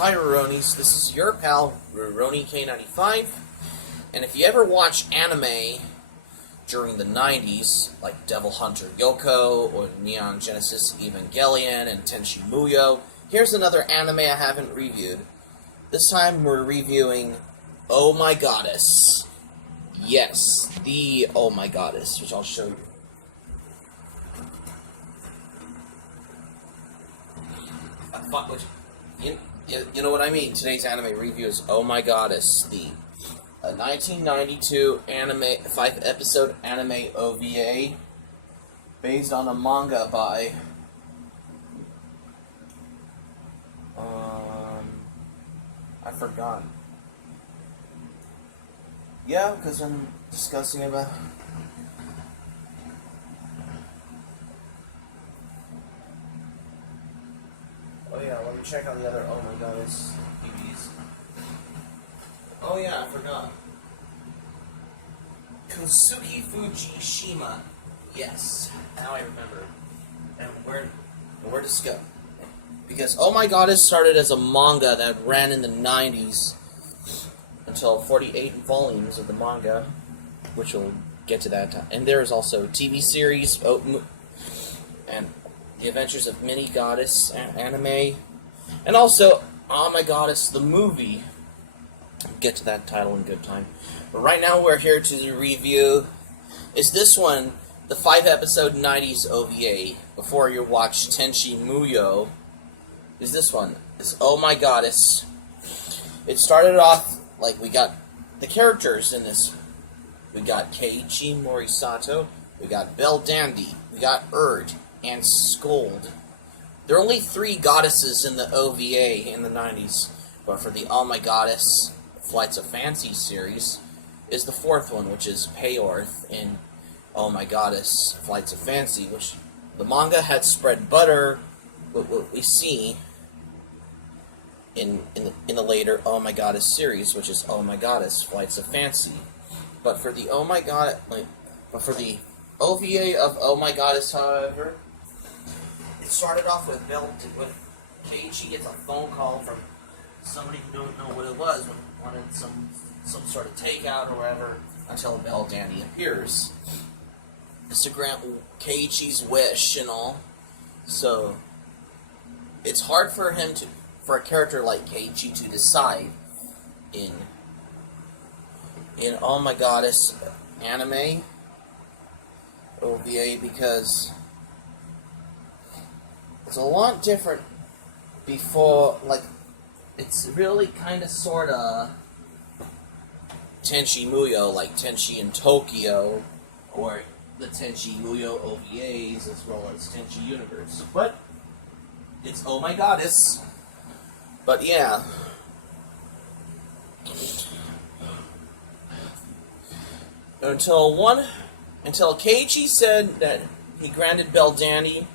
Hi Rurouni's, this is your pal, Rurouni K95, and if you ever watch anime during the 90s, like Devil Hunter Yohko, or Neon Genesis Evangelion, and Tenchi Muyo, here's another anime I haven't reviewed. This time we're reviewing Oh My Goddess. Yes, the Oh My Goddess, which I'll show you. You know what I mean. Today's anime review is Oh My Goddess, the 1992 anime 5-episode anime OVA based on a manga by I forgot. Yeah, because I'm discussing about. Oh yeah, let me check on the other Oh My Goddess DVDs. Oh yeah, I forgot. Kosuke Fujishima. Yes, now I remember. And where to go? Because Oh My Goddess started as a manga that ran in the 90s until 48 volumes of the manga, which we'll get to that time. And there is also a TV series, and The Adventures of Mini Goddess anime, and also Oh My Goddess, the movie. We'll get to that title in good time. But right now we're here to review, is this one, the 5-episode 90s OVA, before you watch Tenchi Muyo, is this one. It's Oh My Goddess. It started off, like, we got the characters in this. We got Keiichi Morisato, we got Belldandy, we got and Scold. There are only 3 goddesses in the OVA in the 90s, but for the Oh My Goddess Flights of Fancy series is the 4th one, which is Peorth in Oh My Goddess Flights of Fancy, which the manga had spread butter, what we see in the later Oh My Goddess series, which is Oh My Goddess Flights of Fancy. But for the Oh My God, but for the OVA of Oh My Goddess, however, it started off with Keiichi gets a phone call from somebody who don't know what it was, wanted some sort of takeout or whatever, until Belldandy appears. It's to grant Keiichi's wish and all. So it's hard for a character like Keiichi to decide in Oh My Goddess anime OVA, because it's a lot different before, like, it's really kind of sort of Tenchi Muyo, like Tenchi in Tokyo, or the Tenchi Muyo OVAs, as well as Tenchi Universe. But it's Oh My Goddess. But yeah. Until Keiichi said that he granted Belldandy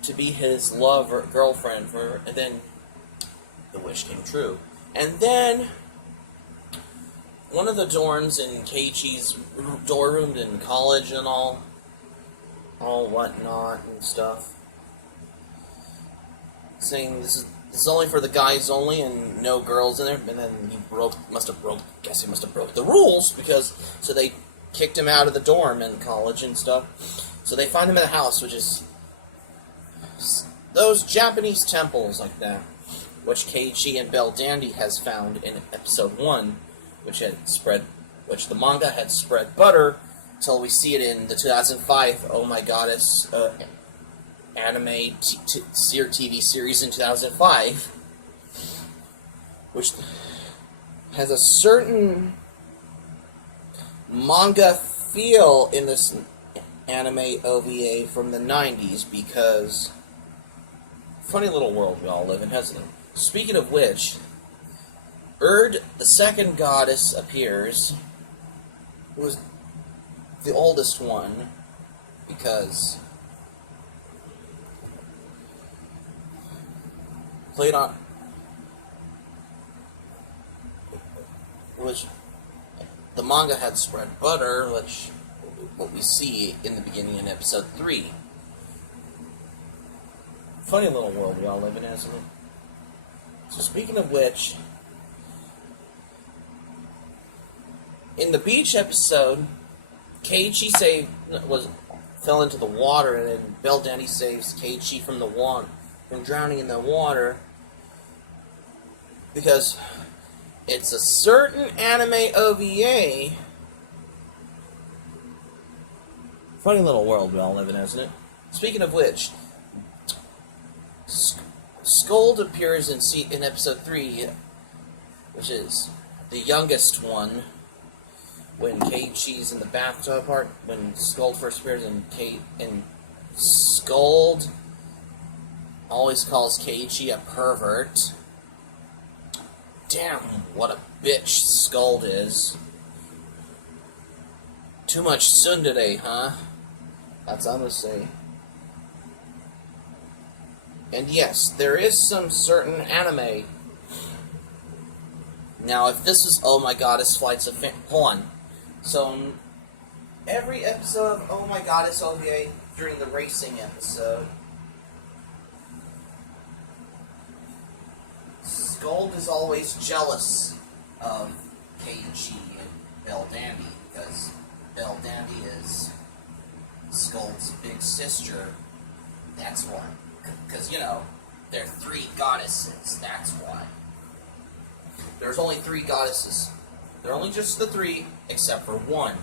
to be his girlfriend, and then the wish came true. And then one of the dorms in Keiichi's dorm room in college and all whatnot and stuff, saying this is only for the guys only and no girls in there. And then he must have broke the rules, so they kicked him out of the dorm in college and stuff. So they find him in a house, which is those Japanese temples like that, which Keiichi and Belldandy has found in episode 1, which the manga had spread butter till we see it in the 2005 Oh My Goddess anime TV series in 2005, which has a certain manga feel in this anime OVA from the 90s, because funny little world we all live in, hasn't it? Speaking of which, the second goddess appears, who was the oldest one, because which the manga had spread butter, which what we see in the beginning in episode 3. Funny little world we all live in, isn't it? So speaking of which, in the beach episode, Keiichi fell into the water, and then Belldandy saves Keiichi from drowning in the water, because it's a certain anime OVA. Funny little world we all live in, isn't it? Speaking of which, Scold appears in episode 3, which is the youngest one, when Keiichi's in the bathtub part, when Scold first appears, and Scold always calls Keiichi a pervert. Damn, what a bitch Scold is. Too much tsundere, huh? That's what I'm gonna say. And yes, there is some certain anime. Now, if this is Oh My Goddess Flights of hold on. So, every episode of Oh My Goddess OVA during the racing episode, Scold is always jealous of Keiichi and Belldandy, because Belldandy is Scold's big sister. That's why. Because, you know, they're 3 goddesses. That's why. There's only 3 goddesses. They're only just the 3, except for 1.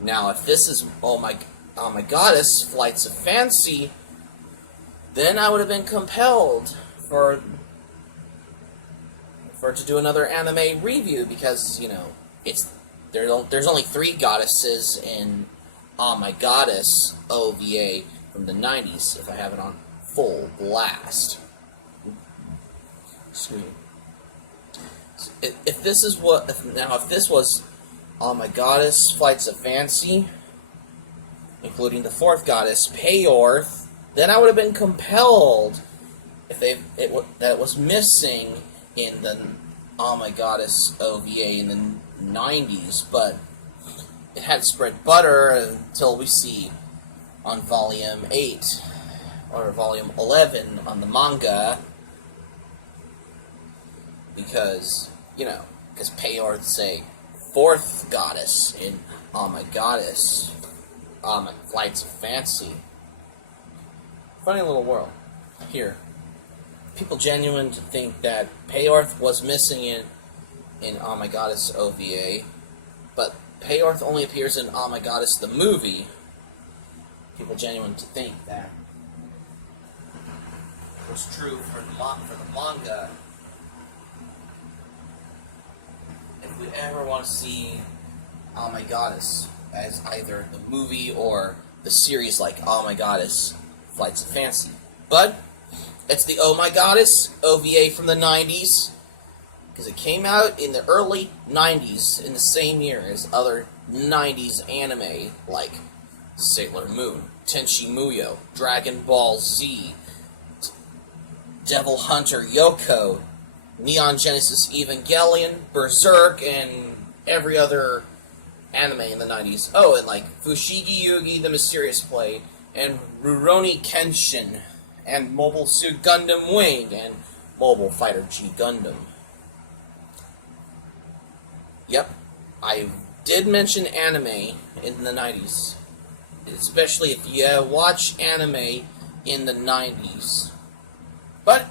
Now, if this is Oh My Goddess Flights of Fancy, then I would have been compelled for to do another anime review, because, you know, there's only 3 goddesses in Oh My Goddess OVA from the 90s, if I have it on full blast. Excuse me. If this was Oh My Goddess Flights of Fancy, including the 4th goddess, Peorth, then I would have been compelled, if that was missing in the Oh My Goddess OVA in the 90s, but it had spread butter until we see on volume 8 or volume 11 on the manga, because, you know, because Peorth's a 4th goddess in Oh My Goddess Flights of Fancy. Funny little world. Here, people genuine to think that Peorth was missing in Oh My Goddess OVA, but Peorth only appears in Oh My Goddess the movie. People genuine to think that was true for the manga. If we ever want to see Oh My Goddess as either the movie or the series like Oh My Goddess Flights of Fancy. But it's the Oh My Goddess OVA from the 90s, because it came out in the early 90s, in the same year as other 90s anime like Sailor Moon, Tenchi Muyo, Dragon Ball Z, Devil Hunter Yohko, Neon Genesis Evangelion, Berserk, and every other anime in the 90s. Oh, and like Fushigi Yuugi the Mysterious play, and Rurouni Kenshin, and Mobile Suit Gundam Wing, and Mobile Fighter G Gundam. Yep, I did mention anime in the 90s, especially if you watch anime in the 90s. But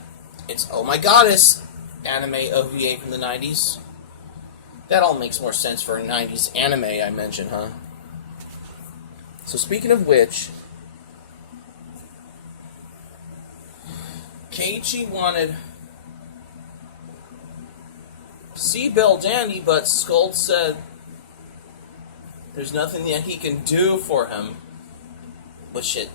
it's Oh My Goddess anime OVA from the 90s. That all makes more sense for a 90s anime I mentioned, huh? So speaking of which, Keiichi wanted to see Belldandy, but Scold said there's nothing that he can do for him, which it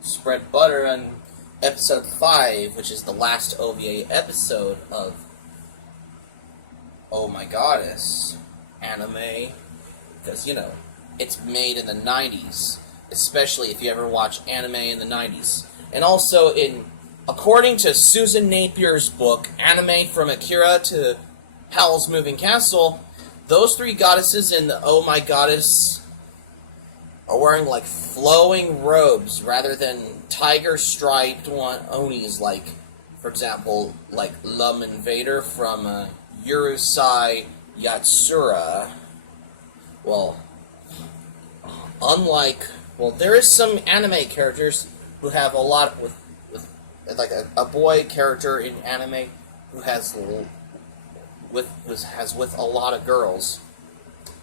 spread butter on episode 5, which is the last OVA episode of Oh My Goddess anime, because, you know, it's made in the 90s, especially if you ever watch anime in the 90s. And also, according to Susan Napier's book, Anime from Akira to Howl's Moving Castle, those 3 goddesses in the Oh My Goddess are wearing like flowing robes rather than tiger-striped onis, like, for example, like Lum Invader from Urusei Yatsura. Well, unlike, well, there is some anime characters who have a lot with like a boy character in anime who has with a lot of girls,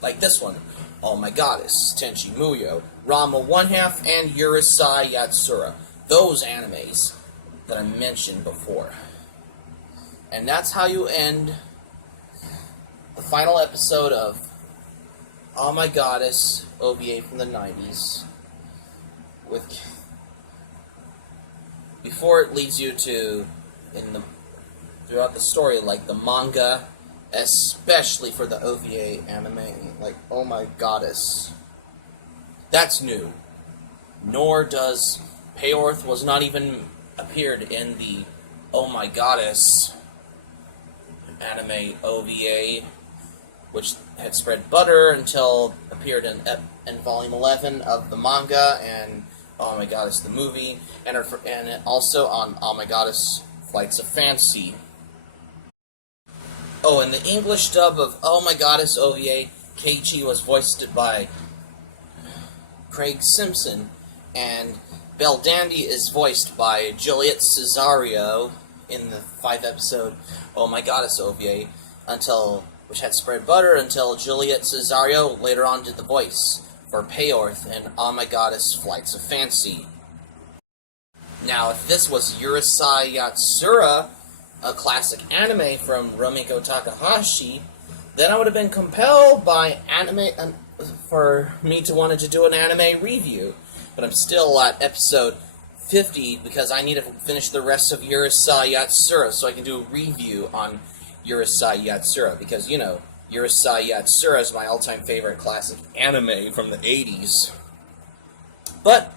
like this one. Oh My Goddess, Tenchi Muyo, Rama 1/2, and Urusei Yatsura. Those animes that I mentioned before. And that's how you end the final episode of Oh My Goddess OVA from the 90s. Before it leads you to, throughout the story, like the manga, especially for the OVA anime, like Oh My Goddess. That's new. Nor does Peorth was not even appeared in the Oh My Goddess anime OVA, which had spread butter until appeared in volume 11 of the manga and Oh My Goddess the movie, and also on Oh My Goddess Flights of Fancy. Oh, in the English dub of Oh My Goddess OVA, Keiichi was voiced by Scott Simpson, and Belldandy is voiced by Juliet Cesario in the 5-episode Oh My Goddess OVA, which had spread butter until Juliet Cesario later on did the voice for Peorth and Oh My Goddess Flights of Fancy. Now, if this was Urusei Yatsura, a classic anime from Rumiko Takahashi, then I would have been compelled by anime for me to wanted to do an anime review. But I'm still at episode 50 because I need to finish the rest of Urusei Yatsura so I can do a review on Urusei Yatsura, because, you know, Urusei Yatsura is my all-time favorite classic anime from the 80s. But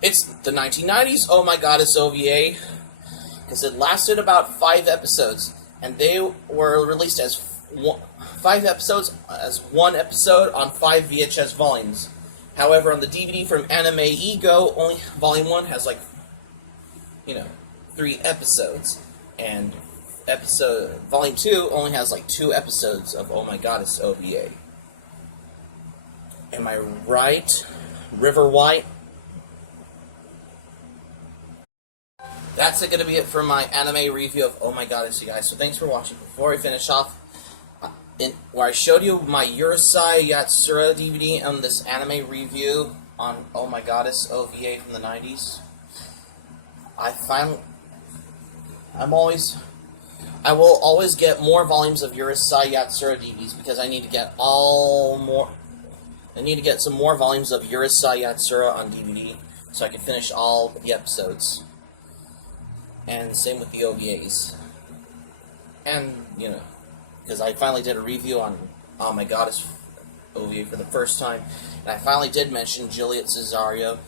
it's the 1990s Oh My Goddess OVA, because it lasted about 5 episodes, and they were released as 5 episodes as 1 episode on 5 VHS volumes. However, on the DVD from Anime Ego, only Volume 1 has, like, 3 episodes, and Volume 2 only has, like, 2 episodes of Oh My Goddess OVA. Am I right, River White? That's going to be it for my anime review of Oh My Goddess, you guys. So thanks for watching. Before I finish off, where I showed you my Urusei Yatsura DVD on this anime review on Oh My Goddess OVA from the 90s, I will always get more volumes of Urusei Yatsura DVDs because I need to get some more volumes of Urusei Yatsura on DVD so I can finish all the episodes. And same with the OVAs. And, because I finally did a review on Oh My Goddess OVA for the first time, and I finally did mention Juliet Cesario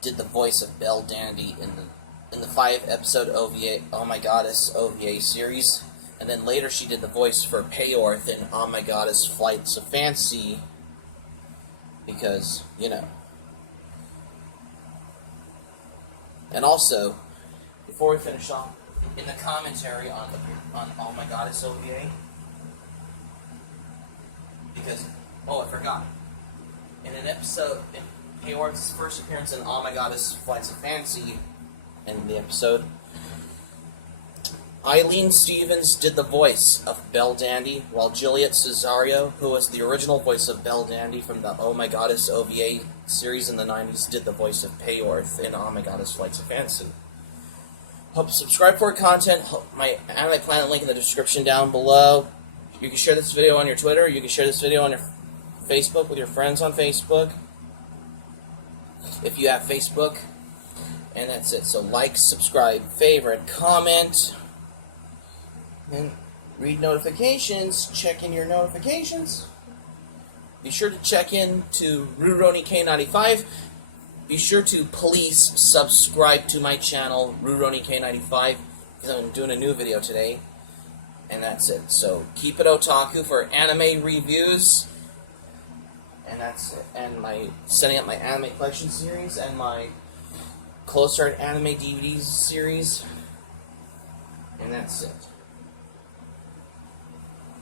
did the voice of Belldandy in the 5-episode OVA Oh My Goddess OVA series, and then later she did the voice for Peorth in Oh My Goddess Flights of Fancy, because, And also, before we finish off, in the commentary on Oh My Goddess OVA, because, I forgot, in an episode, in Peorth's first appearance in Oh My Goddess Flights of Fancy, in the episode, Eileen Stevens did the voice of Belldandy, while Juliet Cesario, who was the original voice of Belldandy from the Oh My Goddess OVA series in the 90s, did the voice of Peorth in Oh My Goddess Flights of Fancy. Hope subscribe for content. My Anime Planet link in the description down below. You can share this video on your Twitter. You can share this video on your Facebook with your friends on Facebook, if you have Facebook. And that's it. So like, subscribe, favorite, comment, and read notifications. Check in your notifications. Be sure to check in to Rurouni K95. Be sure to please subscribe to my channel, Rurouni K95, because I'm doing a new video today. And that's it. So keep it otaku for anime reviews. And that's it. And my setting up my anime collection series and my closer at anime DVDs series. And that's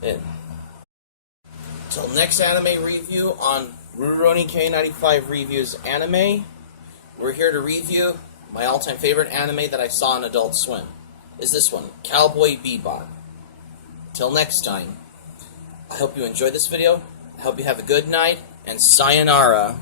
it. Till next anime review on Rurouni K95 Reviews Anime, we're here to review my all-time favorite anime that I saw on Adult Swim. Is this one, Cowboy Bebop. Till next time, I hope you enjoyed this video, I hope you have a good night, and sayonara.